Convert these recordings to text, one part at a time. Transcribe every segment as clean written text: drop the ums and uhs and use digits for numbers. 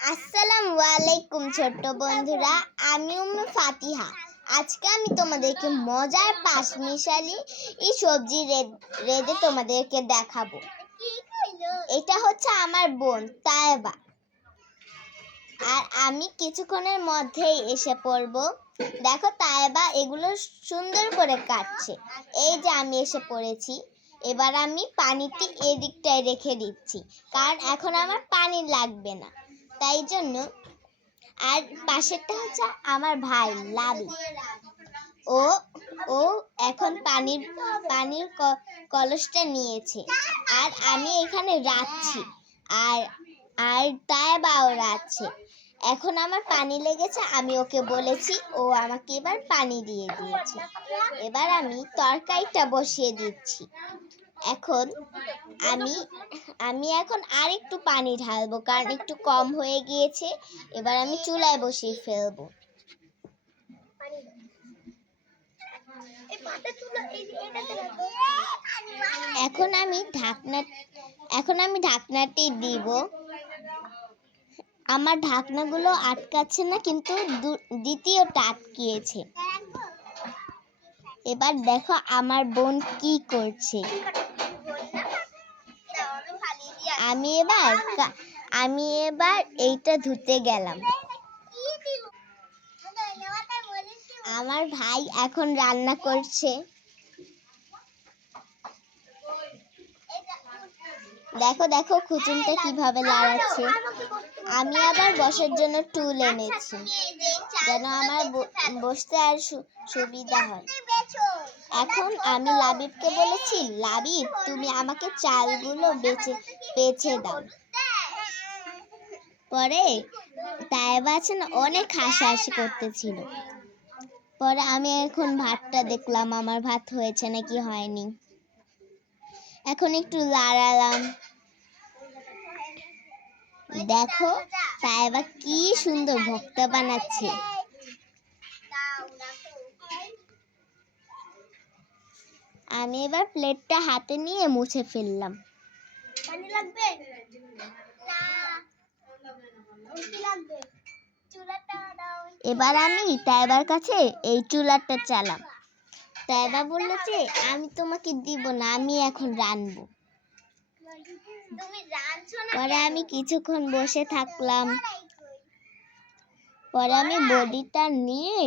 আসসালামু আলাইকুম ছোট্ট বন্ধুরা, আমি ফাতিহা। আজকে আমি তোমাদেরকে মজার পাঁচমিশালি সবজি রেঁধে তোমাদেরকে দেখাবো। এটা হচ্ছে আমার বোন তায়েবা, আর আমি কিছুক্ষণের মধ্যেই এসে পড়বো। দেখো তায়েবা এগুলো সুন্দর করে কাটছে। এই যে আমি এসে পড়েছি। এবার আমি পানিটি এদিকটায় রেখে দিচ্ছি, কারণ এখন আমার পানি লাগবে না, তাই জন্য। আর পাশেরটা হচ্ছে আমার ভাই লাবি। ও ও এখন পানির কলসটা নিয়েছে, আর আমি এখানে রাখছি, আর আর তায়েবাও রাখছে। এখন আমার পানি লেগেছে, আমি ওকে বলেছি, ও আমাকে এবার পানি দিয়ে দিয়েছে। এবার আমি তরকারিটা বসিয়ে দিচ্ছি। এখন আমি এখন আর একটু পানি ঢালবো, কারণ একটু কম হয়ে গিয়েছে। এবার আমি চুলায় বসিয়ে ফেলবো। এখন আমি ঢাকনাটি দিব। আমার ঢাকনাগুলো আটকাচ্ছে না, কিন্তু দ্বিতীয়টা আটকিয়েছে। এবার দেখো আমার বোন কি করছে। আমি এবার এইটা ধুতে গেলাম। আমার ভাই এখন রান্না করছে। দেখো দেখো খুচুনটা কিভাবে লাড়াচ্ছে। আমি আবার বসার জন্য টুল এনেছি, যেন আমার বসতে আর সুবিধা হয়। এখন আমি লাবিবকে বলেছি, লাবিব তুমি আমাকে চালগুলো বেছে দাও। পরে তায়েবা আছে না, অনেক হাসাহাসি করতেছিল। পরে আমি এখন ভাতটা দেখলাম, আমার ভাত হয়েছে নাকি হয়নি। এখন একটু লাড়ালাম। দেখো তায়েবা কি সুন্দর ভর্তা বানাচ্ছে। আমি এবার প্লেটটা হাতে নিয়ে মুছে ফেললাম। এবার আমি তায়েবার কাছে এই চুলাটা চালাম। তায়েবা বলল যে আমি তোমাকে দিব না, আমি এখন রান্নবো। পরে আমি কিছুক্ষণ বসে থাকলাম। পরে আমি বডিটা নিয়ে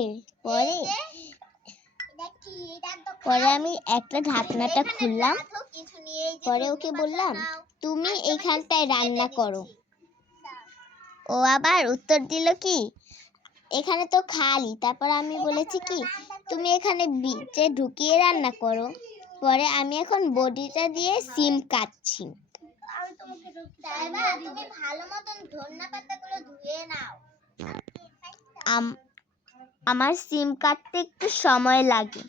পরে আমি একটা ঢাকনাটা খুললাম। পরে ওকে বললাম, তুমি এইখানটায় রান্না করো। ও আবার উত্তর দিল কি, এখানে তো খালি। তারপর আমি বলেছি কি, তুমি এখানে বিচে ঢুকিয়ে রান্না করো। পরে আমি এখন বডিটা দিয়ে সিম কাটছি। আমার সিম কাটতে একটু সময় লাগে।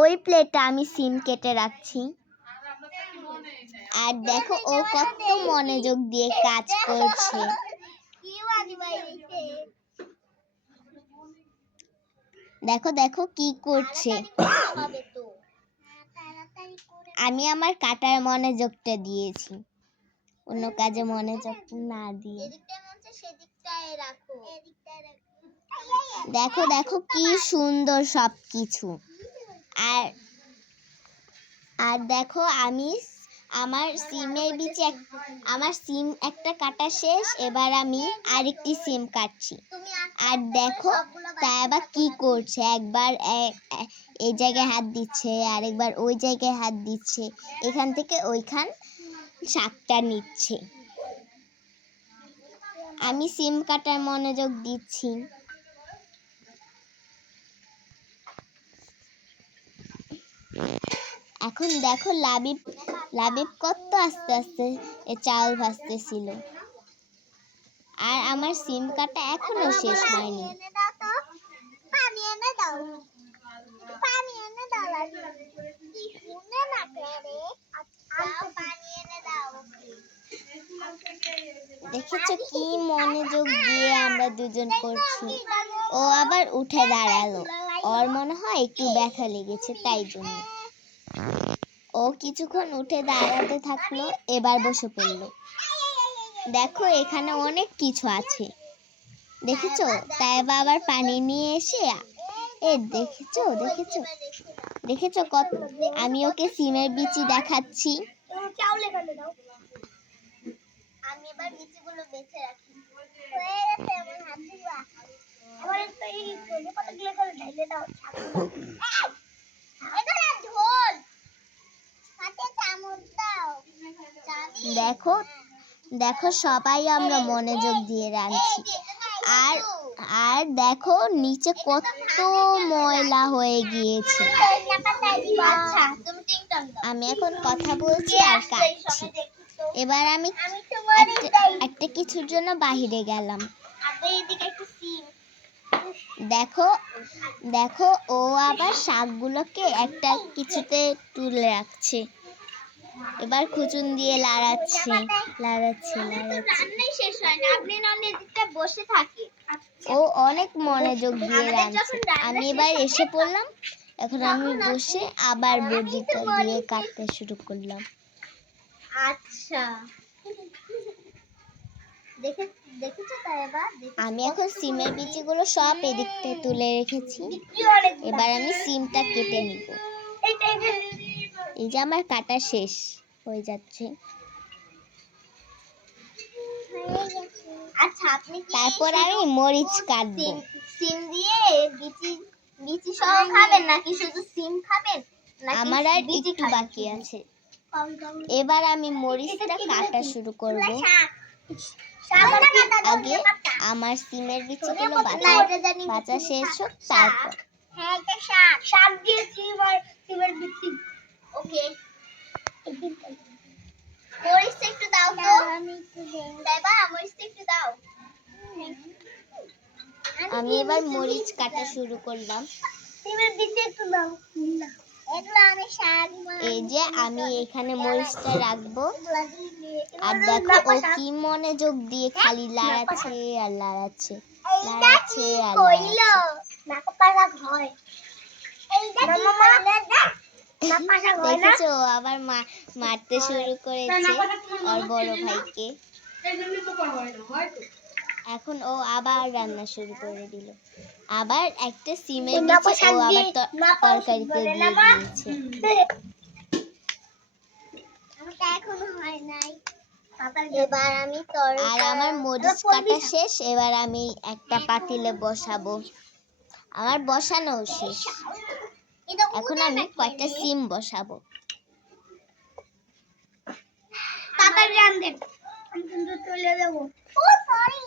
ওই প্লেটে আমি সিম কেটে রাখছি। আর দেখো ও কত মনোযোগ দিয়ে কাজ করছে। দেখো দেখো কি করছে। আমি আমার কাটার মনোযোগটা দিয়েছি, অন্য কাজে মনোযোগ না দিয়ে। দেখো দেখো কি সুন্দর সবকিছু। আর দেখো আমার সিম একটা কাটা শেষ। এবার আমি আরেকটি সিম কাটছি। আর দেখো তায়েবা কি করছে, একবার এই জায়গায় হাত দিচ্ছে, আরেকবার ওই জায়গায় হাত দিচ্ছে, এখান থেকে ওইখান শাকটা নিচ্ছে। আমি সিম কাটার মনোযোগ দিচ্ছি। এখন দেখো লাবিব কত আস্তে আস্তে চাল ভাজতেছিল। আর আমার সিম কাটা এখনো শেষ হয়নি। দেখেছো কি মনোযোগ দিয়ে আমরা দুজন করছি। ও আবার উঠে দাঁড়ালো, ওর মনে হয় একটু ব্যথা লেগেছে, তাই জন্য ও কিছুক্ষণ উঠে দাঁড়াতে থাকলো, এবার বসে পড়লো। দেখো এখানে অনেক কিছু আছে, দেখেছো? তাই আবার পানি নিয়ে এসে দেখেছো দেখেছো দেখেছো কত, আমি ওকে সিমের বিচি দেখাচ্ছি। আমি এবার বিচিগুলো বেছে রাখি। হয়ে গেছে আমার হাতে বা। এবার একটু এই ধনে পাতাগুলো করে ঢেলে দাও ছাকুটা। এখানে ঝোল। হাতে চামচ দাও। দেখো দেখো সবাই আমরা মনোযোগ দিয়ে রাঁধছি। আর আর দেখো নিচে কত ময়লা হয়ে গিয়েছে। আমি এখন কথা বলছি আর কাটছি। এবার আমি একটা কিছুর জন্য বাহিরে গেলাম। দেখো দেখো ও আবার শাকগুলোকে একটা কিছুতে তুলে রাখছে। এবার খুচুন দিয়ে লাড়াচ্ছে। ও অনেক মনোযোগ দিয়ে রাঁধছে। আমি এবার এসে পড়লাম। এখন আমি বসে আবার বটিটা দিয়ে কাটতে শুরু করলাম। আচ্ছা, আমি এখন সিমের বিচিগুলো সব এদিকতে তুলে রেখেছি। এবার আমি সিমটা কেটে নিব। এই যে আমার কাটা শেষ হয়ে যাচ্ছে। তারপর আমি মরিচ কাটবো। সিম দিয়ে বিচি সহ খাবেন নাকি শুধু সিম খাবেন? আমার আর একটু বাকি আছে। এবার আমি মরিচটা কাটা শুরু করব। আগে আমার সিমের বিচিগুলো বাছা শেষ হোক তারপর। হ্যাঁ, এটা শাক দিয়ে সিমের বিচি। ওকে, মরিচটা একটু দাও তো। দেবা, মরিচটা একটু দাও। আমি এবার মরিচ কাটা শুরু করলাম। সিমের বিচি একটু দাও। এই যে আমি এখানে মরিচটা রাখবো। আর দেখো ও কি মনোযোগ দিয়ে খালি লাড়াচ্ছে আর লাড়াচ্ছে। দেখেছো আবার মারতে শুরু করেছে ওর বড় ভাইকে। এখন ও আবার রান্না শুরু করে দিল। আবার একটা সিমের বিচি ও আবার তরকারিতে দিয়ে দিয়েছে। এখনো হয় নাই। এবার আমি আর আমার মরিচ কাটা শেষ। এবার আমি একটা পাতিলে বসাবো। আমার বসানো শেষ। এখন আমি কয়েকটা সিম বসাবো। তাড়াতাড়ি রাঁধেন, আমি কিন্তু চলে যাব। ও সরি,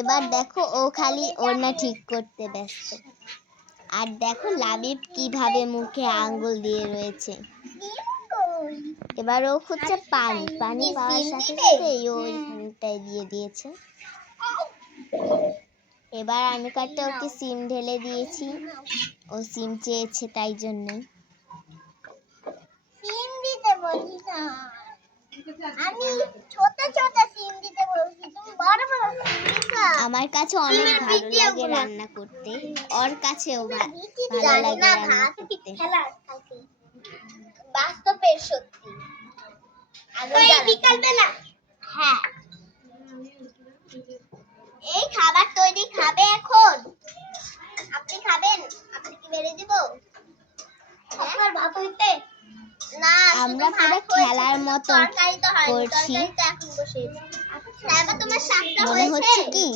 এবার দেখো ও খালি ওড়না ঠিক করতে ব্যস্ত। আর দেখো লাবিব কিভাবে মুখে আঙ্গুল দিয়ে রয়েছে। এবার ও খুঁজছে পানি পাওয়ার সাথে সাথে ওইখানটায় দিয়ে দিয়েছে। এবার আমি কয়েকটা ওকে সিম ঢেলে দিয়েছি। ও সিম চেয়েছে তাই জন্যই। সিম দিতে বলি না, আমি ছোট ছোট সিম দিতে বলছি, তুমি বড় বড় সিম দিছো। আমার কাছে অনেক ভালো লাগে রান্না করতে, ওর কাছেও ভালো লাগে রান্না করতে। বাস্তবের সত্যি। বিকাল বেলা হ্যাঁ, এই খাবার তৈরি খাবে এখন? আপনি খাবেন? আপনি কি বেড়ে দিব? আপনার ভাত হইতে না, আমরা পুরো খেলার মতো করছি। মনে হচ্ছে কি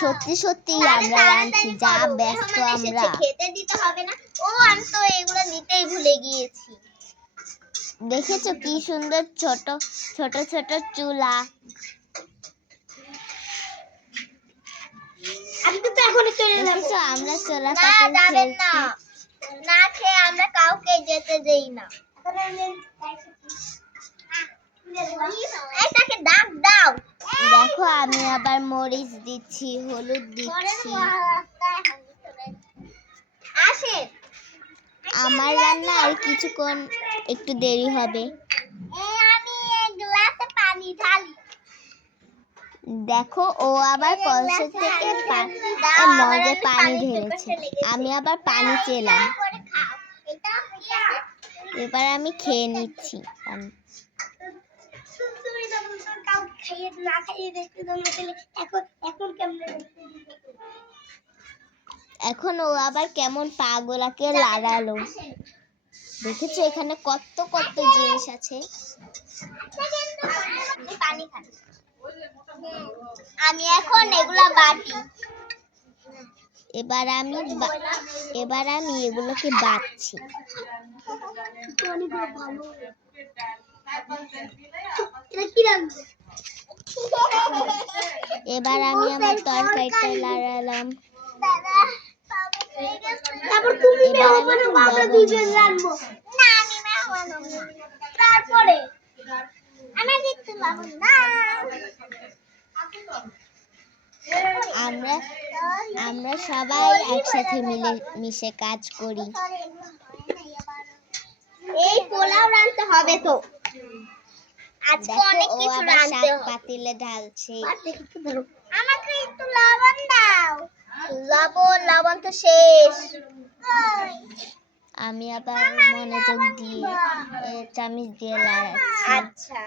সত্যি সত্যি আমরা রাঁধছি, যা ব্যস্ত আমরা। খেতে দিতে হবে না। ও আমি তো এগুলো নিতেই ভুলে গিয়েছি। দেখেছো কি সুন্দর ছোট ছোট ছোট চুলা। আমি তো এখনই চলে যাব। আমরা চুলা পাতিল খেলছি। না খেয়ে আমরা কাউকে যেতে দেই না। এই তাকে ডাক দাও। দেখো আমি আবার মরিচ দিচ্ছি, হলুদ দিচ্ছি। আসেন, আমার রান্না আর কিছুক্ষণ একটু দেরি হবে। আমি গ্লাসে পানি ঢালি। দেখো ও আবার কলসি থেকে মগে পানি ঢেলেছে। আমি আবার পানি চেলাম। এবার আমি খেয়ে নিচ্ছি। এখন ও আবার কেমন পা গোলাকে লাড়ালো। দেখেছো এখানে কত কত জিনিস আছে। আমি এখন এগুলা বাটি। এবার আমি এগুলোকে বাটছি। এবার আমি আমার তরকারিটা লাড়ালাম। এবার আমি একটু লবণ দিলাম। তারপরে আমাকে একটু লবণ দাও। আমরা সবাই একসাথে মিশে কাজ করি। এই পোলাও রান্নতে হবে তো। আজকে অনেক কিছু রান্নতে হবে। পাতিলে ঢালছে। আমাকে একটু লবণ দাও। লবণ তো শেষ। আমি আবার মনোযোগ দিয়ে চামচ দিয়ে লাড়াচ্ছি। আচ্ছা,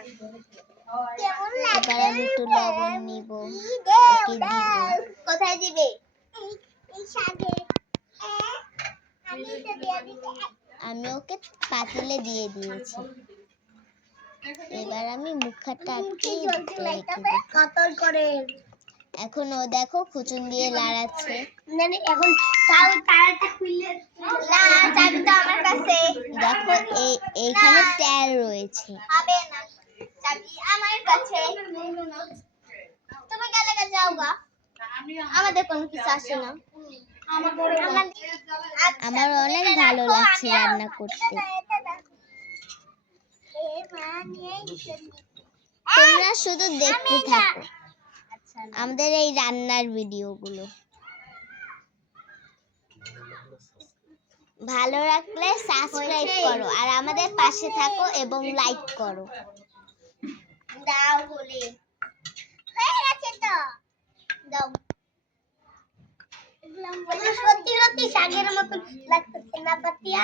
এবার আমি একটু লবণ নিব। ওকে দিব। কোথায় দিবে? আমি ওকে পাতিলে দিয়ে দিয়েছি। এবার আমি মুখটা এখন ও দেখো খুচুন দিয়ে লাড়াচ্ছে। এখন আমার কাছে দেখো এইখানে তেল রয়েছে। হবে না, চাবি আমার কাছে। তুমি গেলে যাও গা, আমাদের কোনো কিছু আসে না। আমার অনেক ভালো লাগছে রান্না করতে। তোমরা শুধু দেখতে থাকো আমাদের এই রান্নার ভিডিওগুলো। ভালো লাগলে সাবস্ক্রাইব করো আর আমাদের পাশে থাকো এবং লাইক করো। দাও বলে হয়ে গেছে তো। দাও। সত্যি সত্যি শাকের মতো লাগতেছে না পাতিয়া?